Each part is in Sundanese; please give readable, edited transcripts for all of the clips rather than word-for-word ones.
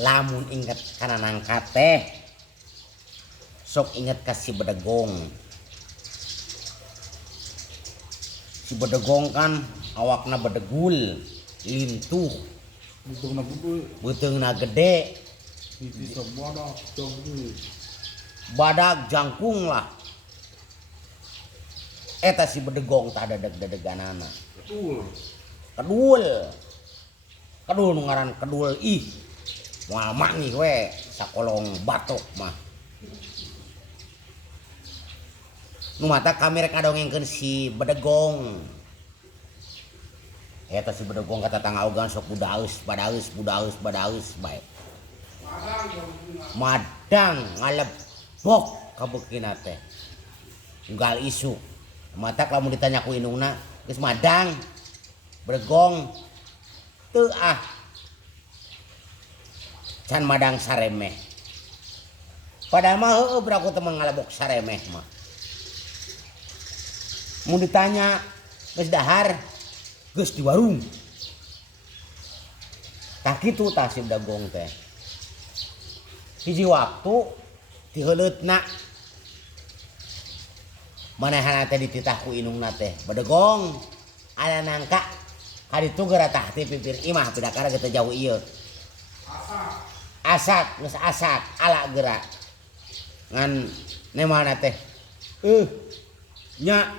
lamun inget kana nangka teh sok inget ka si bedegong. Si bedegong kan awakna bedegul lintuh beuteungna gede badag jangkung lah. Eta si bedegong tak ada deg-deganana. Kedul nu ngaran kedul ih. Moal mangi we sakolong batok mah. Nu mata kami rek ngadongengkeun si bedegong. Eta si bedegong kata tangaugan sok budaeus bae. Madang ngalebok kabeukina teh. Unggal isu. Mata lamun ditanya ku indungna geus madang bedegong teu ah can madang saremeh. Padahal mah heueuh beraku teu ngalebok saremeh mah. Mun ditanya geus dahar geus di warung. Tah kitu tah si bedegong teh. Hiji waktu ti heuleutna manehana teh dititah ku indungna teh, bedegong ada nangka kaditu geura tah ti pipir imah pidakara kita jauh ieu. Asak geus asak ala geura. Ngan nemana teh. Nya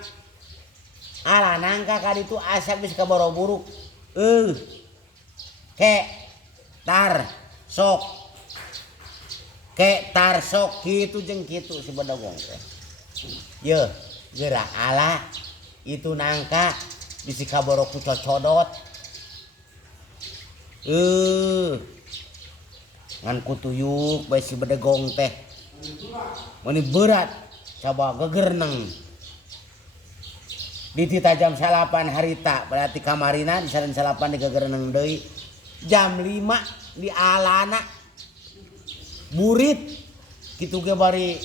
ala nangka kaditu asak geus kaboro-buru. Ke tar sok. Ke tar sok kitu jeung kitu si bedegong teh. Ye, geura ala itu nangka bisi kaboro ku cocodot. Ngan kutuyuk bae si bedegong teh. Mani berat coba gegerneng. Di tita jam 8 harita berarti kamarina di sareun 8 di gegerneng deui. Jam 5 di alana burit kitu ge bari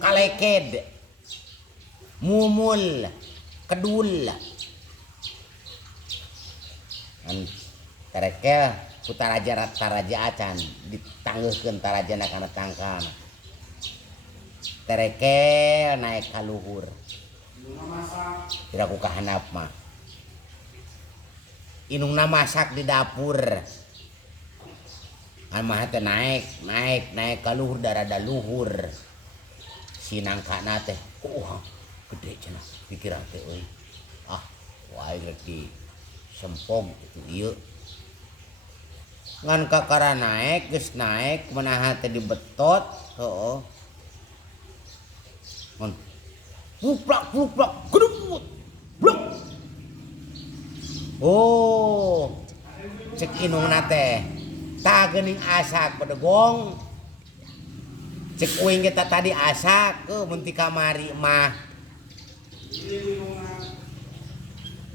kaleked mumul kedul an tarekel ku taraja acan ditanggeuhkeun tarajana kana tangkana tarekel naik ka luhur kira ku kahandap mah indungna masak di dapur an mah teh naik ka luhur darada luhur. Si nangkana teh gede cenah pikiran teh euy. Wae rek di sempog itu ieu. Ngan kakara naik geus naik menaha teh dibetot heueuh. Mun puplak gedut. Blok. Cek indungna teh tah geuning asak bedegong. Cek uing kita tadi asak ke mun ti kamari mah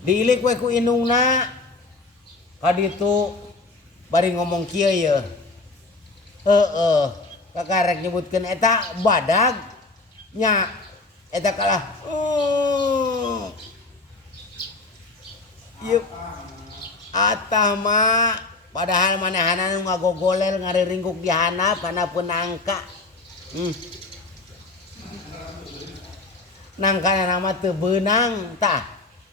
diilik we ku indungna kaditu bari ngomong kieu ye kakarek nyebutkeun eta badag nya eta kalah ieu atah mah padahal manehana nu ngagogolel ngariringkuk di handap kana penangka. Nangkana nama teu beunang tah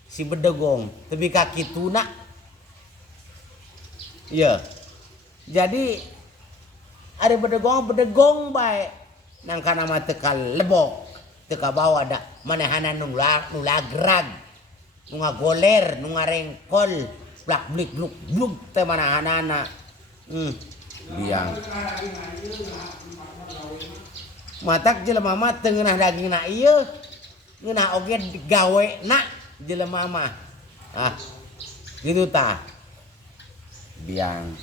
si bedegong tebi ka kituna. Ieu. Jadi ari bedegong bae nangkana nama teu kalebok, teu kabawa da manehana nu lagrag, nu ngagoler, nu ngarengkol, blak blik bluk teh manahanana. Biang. Matak jelema mah teu ngeunah dagingna ieu. Ngeunah oge gawena jelema mah. Kitu tah. Biang.